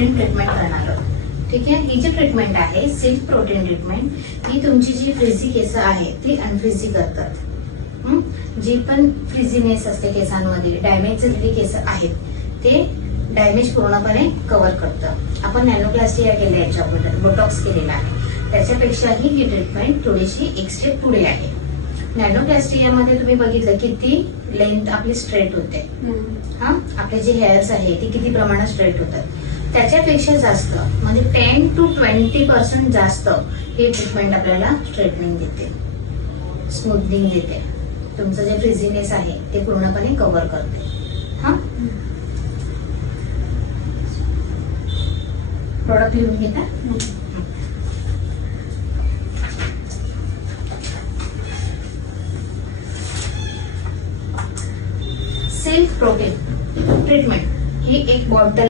Protein treatment करणार आहोत. ठीक आहे. ही जी ट्रीटमेंट आहे सिल्क प्रोटीन ट्रीटमेंट, ही तुमची जी फ्रिझी केस आहे ती अनफ्रिझी करतात. जी पण फ्रिझीनेस असते केसांमध्ये, डॅमेज झालेली केस आहेत ते डॅमेज पूर्णपणे कव्हर करतं. आपण नॅनोप्लास्टिया केलं याच्या अगोदर, बोटॉक्स केलेला आहे, त्याच्यापेक्षाही ही ट्रीटमेंट थोडीशी एक स्टेप पुढे आहे. नॅनोप्लास्टियामध्ये तुम्ही बघितलं किती लेंथ आपली स्ट्रेट होते. आपले जे हेअर्स आहे ते किती प्रमाणात स्ट्रेट होतात, त्याच्यापेक्षा जास्त म्हणजे 10 to 20% जास्त ही ट्रीटमेंट आपल्याला स्ट्रेटनिंग देते, स्मूथनिंग देते. तुमचं जे फ्रिझीनेस आहे ते पूर्णपणे कव्हर करते. प्रोडक्ट लिहून घेता. सिल्क प्रोटीन ट्रीटमेंट ही एक बॉटल